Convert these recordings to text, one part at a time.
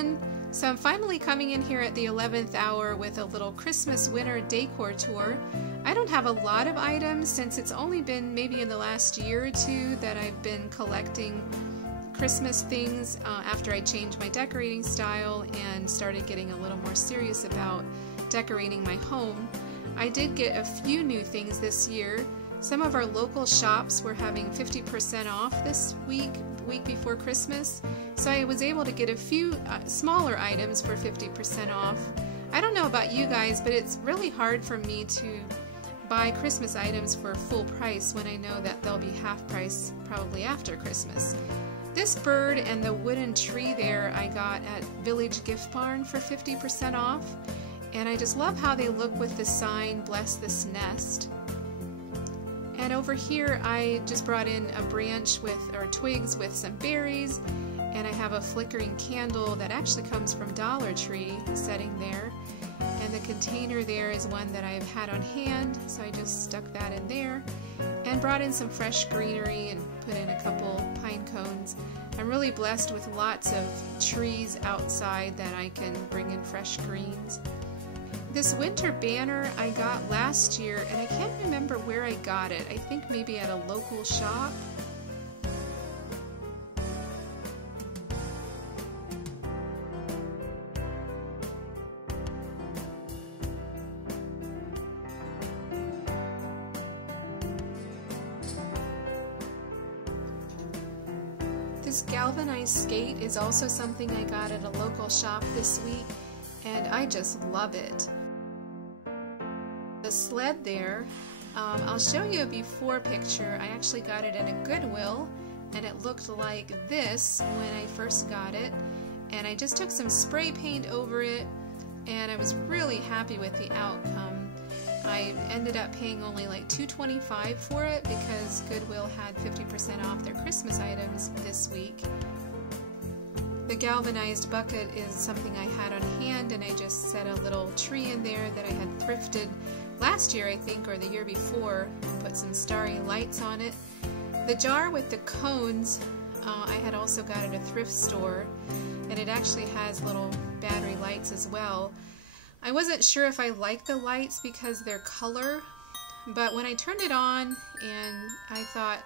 everyone! So I'm finally coming in here at the 11th hour with a little Christmas winter decor tour. I don't have a lot of items since it's only been maybe in the last year or two that I've been collecting Christmas things after I changed my decorating style and started getting a little more serious about decorating my home. I did get a few new things this year. Some of our local shops were having 50% off this week before Christmas, so I was able to get a few smaller items for 50% off. I don't know about you guys, but it's really hard for me to buy Christmas items for full price when I know that they'll be half price probably after Christmas. This bird and the wooden tree there I got at Village Gift Barn for 50% off, and I just love how they look with the sign, "Bless this nest." And over here I just brought in a branch or twigs with some berries, and I have a flickering candle that actually comes from Dollar Tree setting there. And the container there is one that I've had on hand, so I just stuck that in there and brought in some fresh greenery and put in a couple pine cones. I'm really blessed with lots of trees outside that I can bring in fresh greens. This winter banner I got last year, and I can't remember where I got it. I think maybe at a local shop. This galvanized skate is also something I got at a local shop this week, and I just love it. The sled there, I'll show you a before picture. I actually got it in a Goodwill, and it looked like this when I first got it, and I just took some spray paint over it, and I was really happy with the outcome. I ended up paying only like $2.25 for it because Goodwill had 50% off their Christmas items this week. The galvanized bucket is something I had on hand, and I just set a little tree in there that I had thrifted last year, I think, or the year before. Put some starry lights on it. The jar with the cones I had also got at a thrift store, and it actually has little battery lights as well. I wasn't sure if I liked the lights because they're color, but when I turned it on, and I thought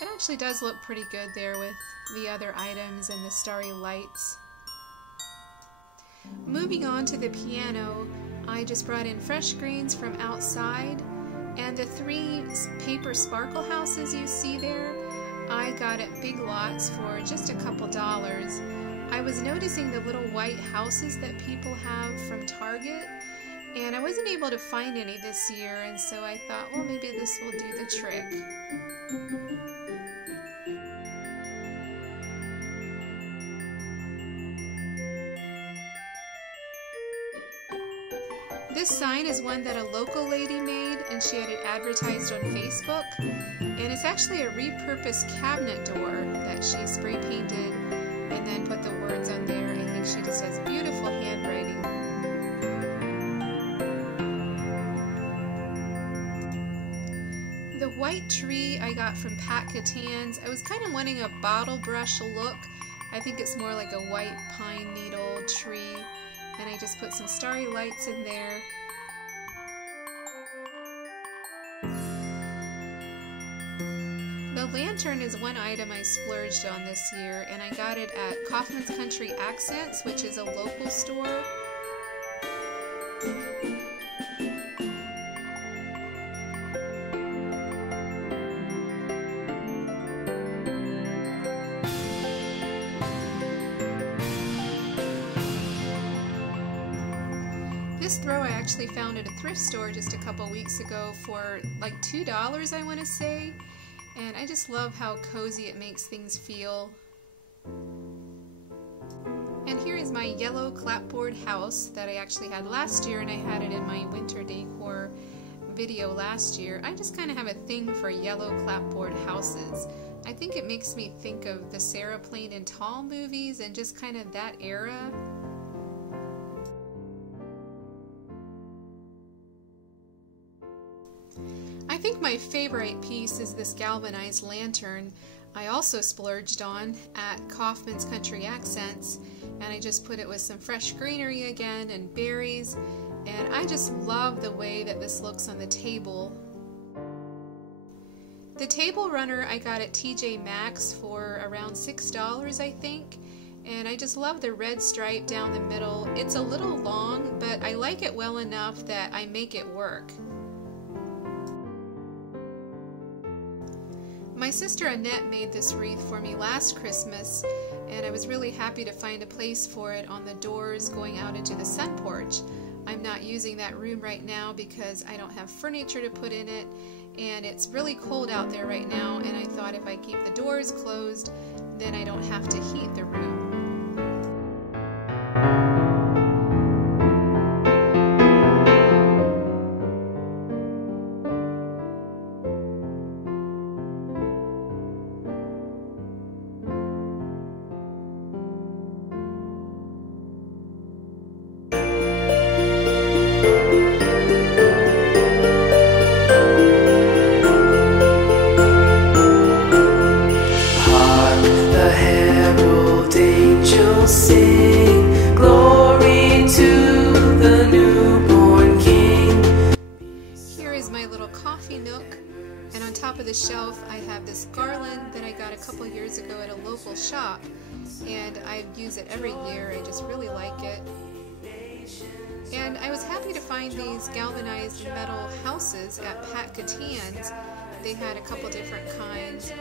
it actually does look pretty good there with the other items and the starry lights. Moving on to the piano, I just brought in fresh greens from outside, and the 3 paper sparkle houses you see there I got at Big Lots for just a couple dollars. I was noticing the little white houses that people have from Target, and I wasn't able to find any this year, and so I thought, well, maybe this will do the trick. This sign is one that a local lady made, and she had it advertised on Facebook, and it's actually a repurposed cabinet door that she spray painted and then put the words on there. I think she just has beautiful handwriting. The white tree I got from Pat Catan's. I was kind of wanting a bottle brush look. I think it's more like a white pine needle tree. And I just put some starry lights in there. The lantern is one item I splurged on this year, and I got it at Kaufman's Country Accents, which is a local store. This throw I actually found at a thrift store just a couple weeks ago for like $2, I want to say, and I just love how cozy it makes things feel. And here is my yellow clapboard house that I actually had last year, and I had it in my winter decor video last year. I just kind of have a thing for yellow clapboard houses. I think it makes me think of the Sarah Plain and Tall movies and just kind of that era. I think my favorite piece is this galvanized lantern I also splurged on at Kaufman's Country Accents, and I just put it with some fresh greenery again and berries, and I just love the way that this looks on the table. The table runner I got at TJ Maxx for around $6, I think, and I just love the red stripe down the middle. It's a little long, but I like it well enough that I make it work. My sister Annette made this wreath for me last Christmas, and I was really happy to find a place for it on the doors going out into the sun porch. I'm not using that room right now because I don't have furniture to put in it, and it's really cold out there right now, and I thought if I keep the doors closed, then I don't have to heat the room. Sing glory to the newborn King. Here is my little coffee nook, and on top of the shelf I have this garland that I got a couple years ago at a local shop, and I use it every year. I just really like it. And I was happy to find these galvanized metal houses at Pat Catan's. They had a couple different kinds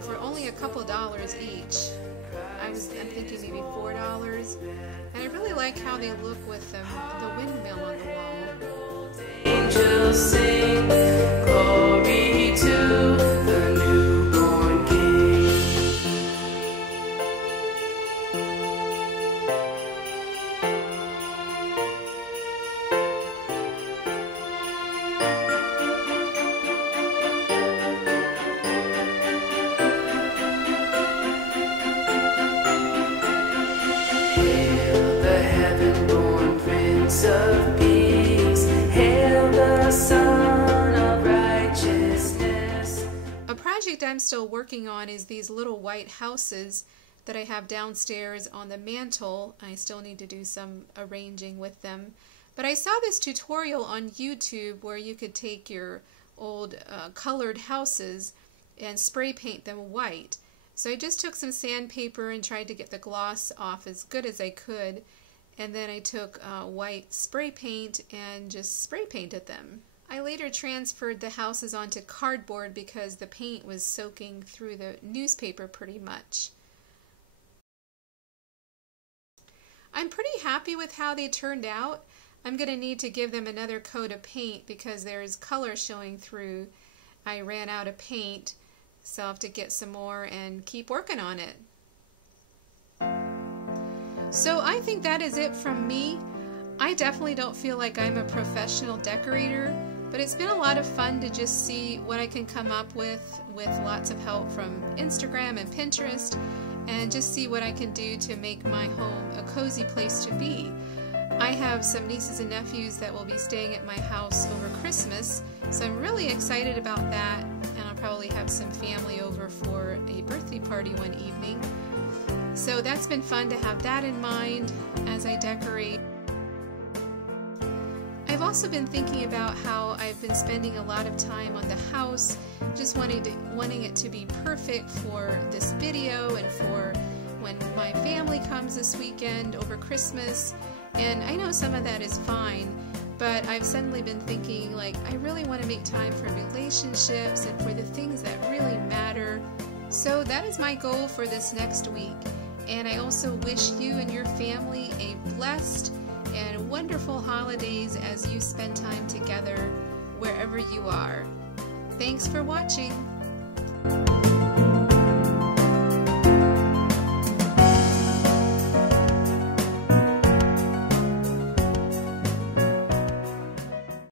for only a couple dollars each. I'm thinking maybe $4, and I really like how they look with the windmill on the wall. Angels sing glory to the newborn King. Hail the heaven-born Prince of Peace, hail the Son of Righteousness. A project I'm still working on is these little white houses that I have downstairs on the mantle. I still need to do some arranging with them. But I saw this tutorial on YouTube where you could take your old colored houses and spray paint them white. So I just took some sandpaper and tried to get the gloss off as good as I could, and then I took white spray paint and just spray painted them. I later transferred the houses onto cardboard because the paint was soaking through the newspaper pretty much. I'm pretty happy with how they turned out. I'm going to need to give them another coat of paint because there's color showing through. I ran out of paint, so I'll have to get some more and keep working on it. So I think that is it from me. I definitely don't feel like I'm a professional decorator, but it's been a lot of fun to just see what I can come up with lots of help from Instagram and Pinterest, and just see what I can do to make my home a cozy place to be. I have some nieces and nephews that will be staying at my house over Christmas, so I'm really excited about that, and I'll probably have some family over for a birthday party one evening. So that's been fun to have that in mind as I decorate. I've also been thinking about how I've been spending a lot of time on the house, just wanting it to be perfect for this video and for when my family comes this weekend over Christmas. And I know some of that is fine, but I've suddenly been thinking, like, I really want to make time for relationships and for the things that really matter. So that is my goal for this next week. And I also wish you and your family a blessed and wonderful holidays as you spend time together wherever you are. Thanks for watching.